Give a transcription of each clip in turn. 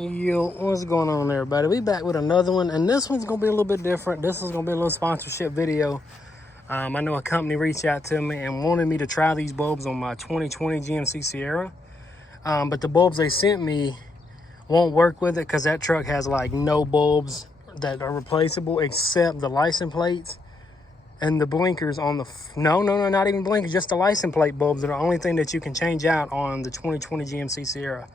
Yo, what's going on, everybody? We back with another one, and this one's gonna be a little bit different. This is gonna be a little sponsorship video. I know a company reached out to me and wanted me to try these bulbs on my 2020 GMC Sierra, but the bulbs they sent me won't work with it because that truck has like no bulbs that are replaceable except the license plates and the blinkers on the no, not even blinkers, just the license plate bulbs are the only thing that you can change out on the 2020 GMC Sierra.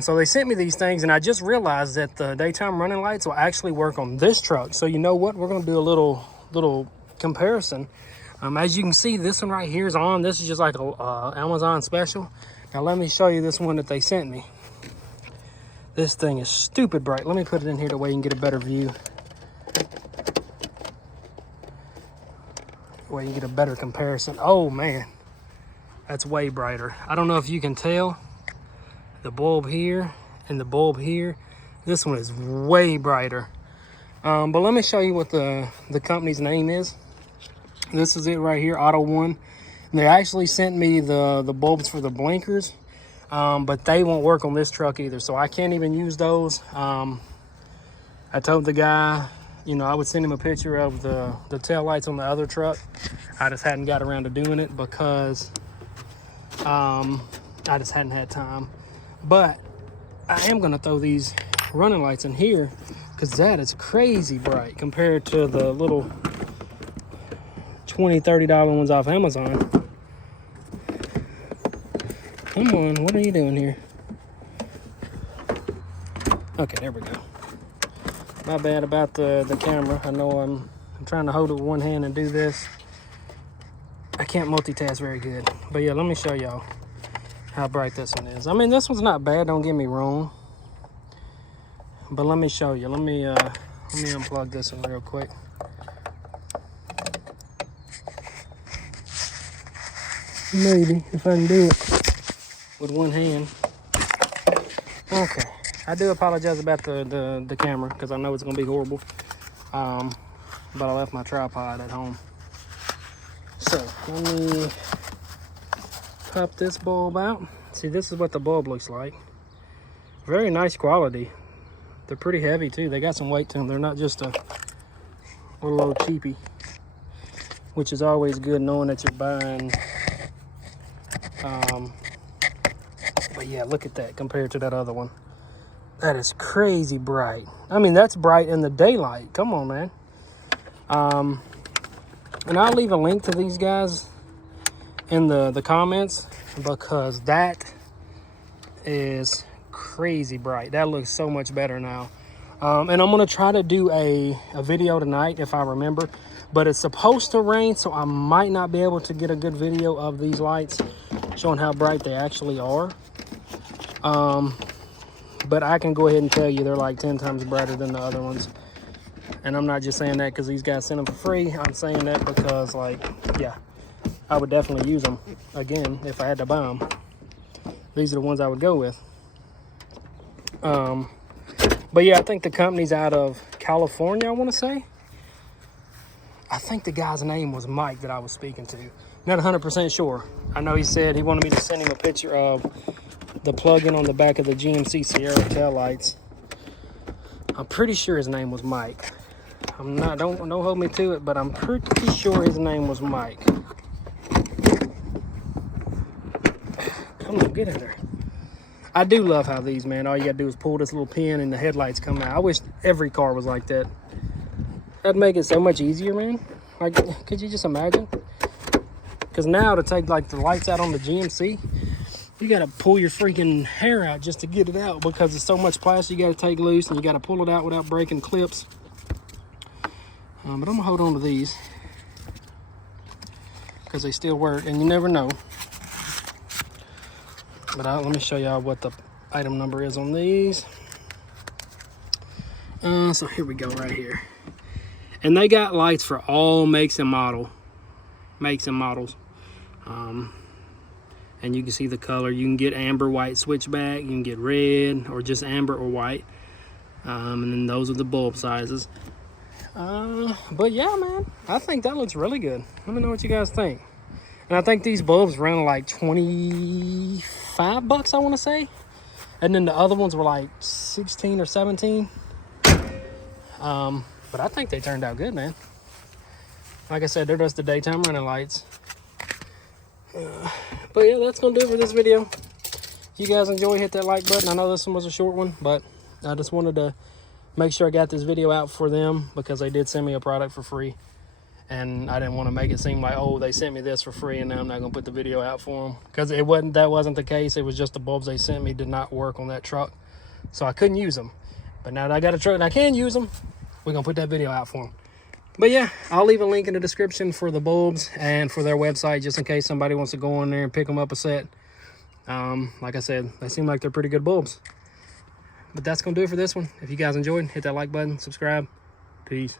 So they sent me these things, and I just realized that the daytime running lights will actually work on this truck. So you know what? We're going to do a little comparison. As you can see, this one right here is on. This is just like a Amazon special. Now let me show you this one that they sent me. This thing is stupid bright. Let me put it in here the way you can get a better view. The way you get a better comparison. Oh man, that's way brighter. I don't know if you can tell. The bulb here and the bulb here, this one is way brighter. But let me show you what the company's name is. This is it right here, Autooneled. They actually sent me the bulbs for the blinkers, but they won't work on this truck either, so I can't even use those. I told the guy, you know, I would send him a picture of the tail lights on the other truck. I just hadn't got around to doing it because I just hadn't had time. But I am going to throw these running lights in here because that is crazy bright compared to the little $20, $30 ones off Amazon. Come on, what are you doing here? Okay, there we go. My bad about the camera. I know I'm trying to hold it with one hand and do this. I can't multitask very good. But yeah, let me show y'all how bright this one is. I mean, this one's not bad, don't get me wrong, but let me show you. Let me unplug this one real quick. Maybe if I can do it with one hand. Okay, I do apologize about the camera because I know it's gonna be horrible, but I left my tripod at home. So let me pop this bulb out. See, this is what the bulb looks like. Very nice quality. They're pretty heavy too. They got some weight to them. They're not just a little old cheapie, which is always good knowing that you're buying. But yeah, look at that compared to that other one. That is crazy bright. I mean, that's bright in the daylight. Come on, man. And I'll leave a link to these guys in the comments because that is crazy bright. That looks so much better now. And I'm gonna try to do a video tonight if I remember, but it's supposed to rain, so I might not be able to get a good video of these lights showing how bright they actually are. But I can go ahead and tell you they're like 10 times brighter than the other ones. And I'm not just saying that because these guys sent them for free. I'm saying that because, like, yeah, I would definitely use them again if I had to buy them. These are the ones I would go with. But yeah, I think the company's out of California, I want to say. I think the guy's name was Mike that I was speaking to. Not 100% sure. I know he said he wanted me to send him a picture of the plug-in on the back of the GMC Sierra tail lights. I'm pretty sure his name was Mike. I'm not, don't hold me to it, but I'm pretty sure his name was Mike. Come on, get in there. I do love how these, man, all you gotta do is pull this little pin and the headlights come out. I wish every car was like that. That'd make it so much easier, man. Like, could you just imagine? Because now to take like the lights out on the GMC, you gotta pull your freaking hair out just to get it out because there's so much plastic you gotta take loose and you gotta pull it out without breaking clips. But I'm gonna hold on to these because they still work and you never know. But let me show y'all what the item number is on these. So here we go right here. And they got lights for all makes and models. And you can see the color. You can get amber, white, switchback. You can get red or just amber or white. And then those are the bulb sizes. But yeah, man, I think that looks really good. Let me know what you guys think. And I think these bulbs run like 25 bucks, I want to say. And then the other ones were like 16 or 17. But I think they turned out good, man. Like I said, they're just the daytime running lights. But yeah, that's gonna do it for this video. If you guys enjoy, hit that like button. I know this one was a short one, but I just wanted to make sure I got this video out for them because they did send me a product for free. And I didn't want to make it seem like, oh, they sent me this for free and now I'm not gonna put the video out for them, because that wasn't the case. It was just the bulbs they sent me did not work on that truck, so I couldn't use them. But now that I got a truck and I can use them, we're gonna put that video out for them. But yeah, I'll leave a link in the description for the bulbs and for their website, just in case somebody wants to go in there and pick them up a set. Like I said, they seem like they're pretty good bulbs. But that's gonna do it for this one. If you guys enjoyed, hit that like button, subscribe. Peace.